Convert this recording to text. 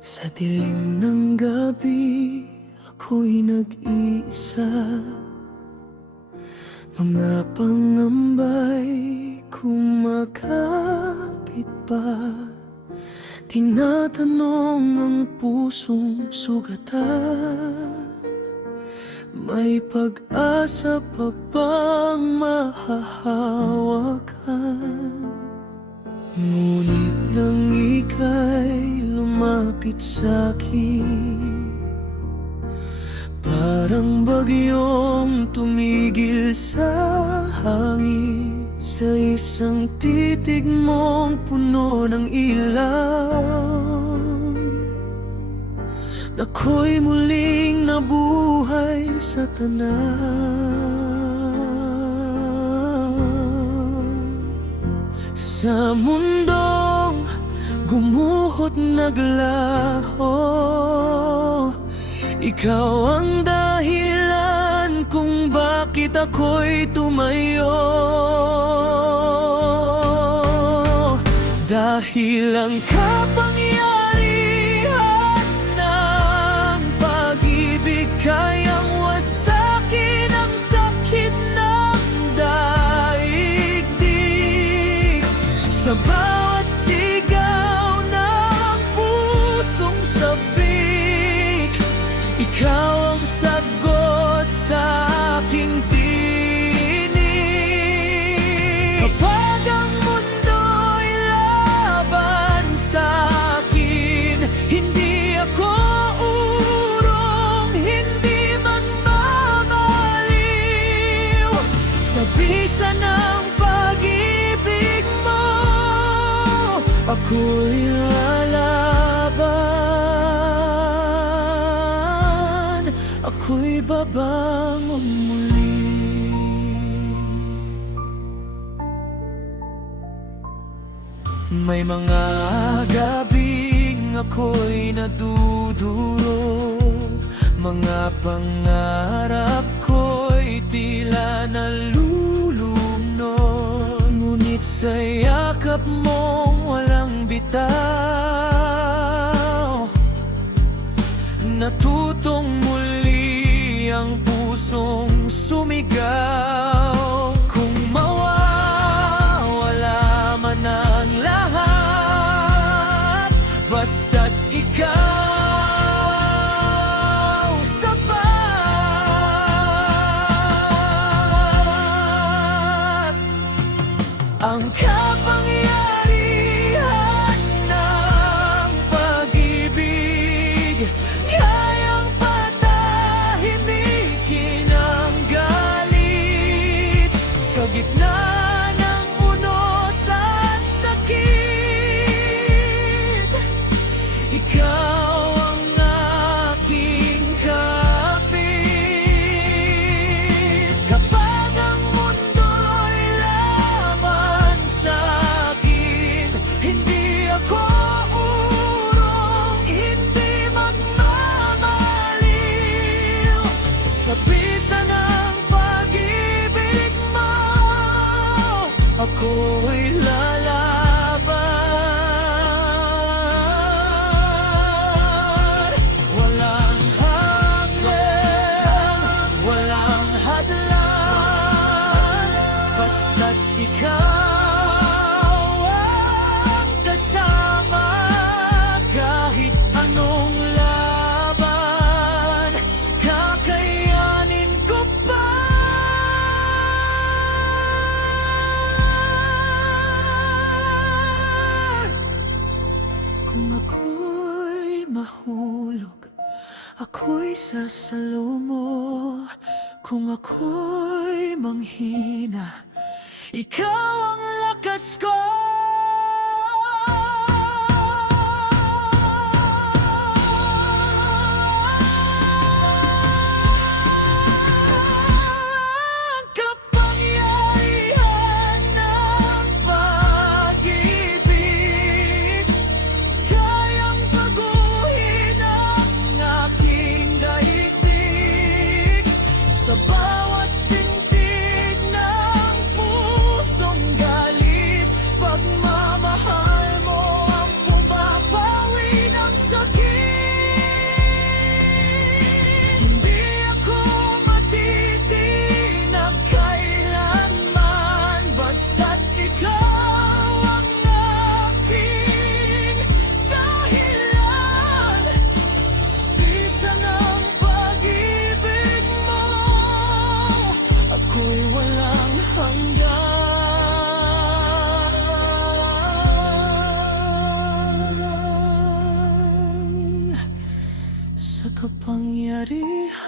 Sa dilim ng gabi, ako'y nag-iisa. Mga pangambay kumakapit pa. Tinatanong ang pusong sugatan, may pag-asa pa bang mahahawakan? Ngunit nang ika'y lumapit sa'kin, parang bagyong tumigil sa hangin. Sa isang titig mong puno ng ilaw, ako'y muling nabuhay sa tanaw. Sa mundong gumuhot naglaho, ikaw ang dahilan kung bakit ako'y tumayo. Dahil ang kapangyarihan ng pag-ibig kayang wasakin ang sakit ng daigdig. Sa bawat sigaw ng pusong sabik, ikaw ang sagot sa aking tinig. Kapag ang mundo'y laban sa'kin, hindi ako urong, hindi magmamaliw. Sa bisa ng pag-ibig mo, ako'y lalaban, ako'y babangon muli. May mga gabing ako'y nadudurog, mga pangarap ko'y tila nalulunod. Ngunit sa yakap mong walang bitaw, natutong muli ang pusong sumigaw. Kung mawawala man ang lahat, basta't ikaw sapat. Ang kapangyarihan ng pag-ibig kayang patahimikin ang galit. Sa gitna ng unos at sakit, ikaw ang aking kapit. Kapag ang mundo'y laban sa'kin, hindi ako urong, hindi magmamaliw. Sa bisa ng pag-ibig mo, ako'y lalaban. Walang hanggan, walang hadlang, basta't ikaw ang kasama. Kahit anong laban, kakayanin ko pa. Kung ako'y mahulog, ako'y sasalo mo. Kung ako'y manghina, ikaw ang lakas ko. Ang kapangyarihan ng pag-ibig kayang baguhin ang aking daigdig. Sa kapangyarihan